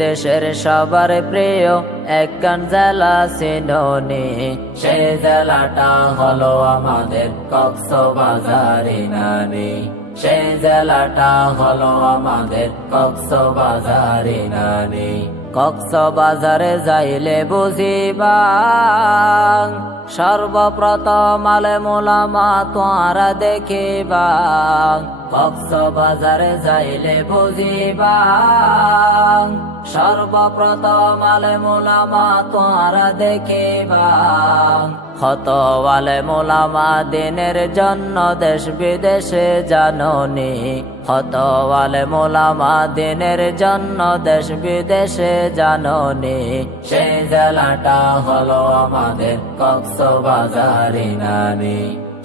দেশের সবার প্রিয় একখান জেলা সিনোনি, সেই জেলাটা হলো আমাদের কক্সবাজারে নানি। সেই জেলাটা হলো আমাদের কক্সবাজারে নানি। কক্সবাজারে যাইলে বুঝিবা সর্বপ্রথম আলেম ওলামা তোরা দেখিবা। কক্সবাজারে যাইলে বুঝিবা সর্বপ্রথম আলেম ওলামা তোরা দেখিবা। হত আলেম ওলামা দিনের জন্য দেশ বিদেশে জাননি। হত আলেম ওলামা দিনের জন্য দেশ বিদেশে জাননি। সেই জেলাটা হলো আমাদের কক্সবাজারে নানি।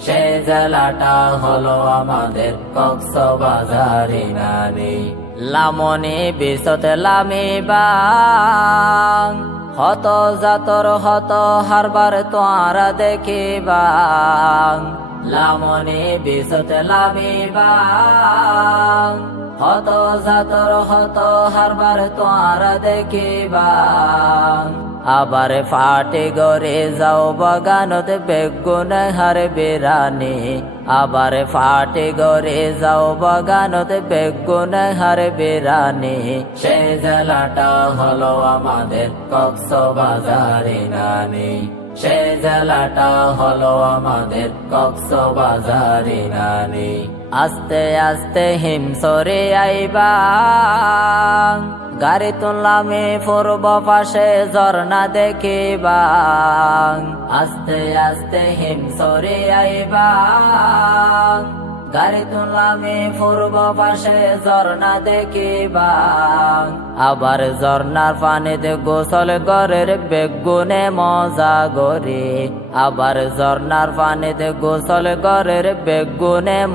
সেই জেলাটা হলো আমাদের কক্সবাজারে নানি। লামনি বিশত লামিবাং হত জাতর হত হারবার তোরা দেখিবাং। লামনি বিশত লামিবাং হত জাতর হত হারবার তোরা দেখিবাং। আবার ফাটে গরে যাও বাগানত বেগুন হার বিরানি। আবার ফাটে গরে যাও বাগানত বেগুন হার বিরানি। সেই জেলাটা হলো আমাদের কক্সবাজারে নানি। সেই জেলাটা হলো আমাদের কক্সবাজারে নানি। আস্তে আস্তে হিমসরে আইবা গাড়ি তুললামে পূর্ব পাশে ঝর্ণা দেখিবা। আস্তে আস্তে হিমসরে আইবা গাড়ি তুললামে পূর্ব পাশে ঝর্ণা দেখিবা। আবার ঝর্ণার পানিতে গোসল গরের বেগুনে মজা গরে। আবার ঝর্ণার পানিতে গোসল গরের বেগুনে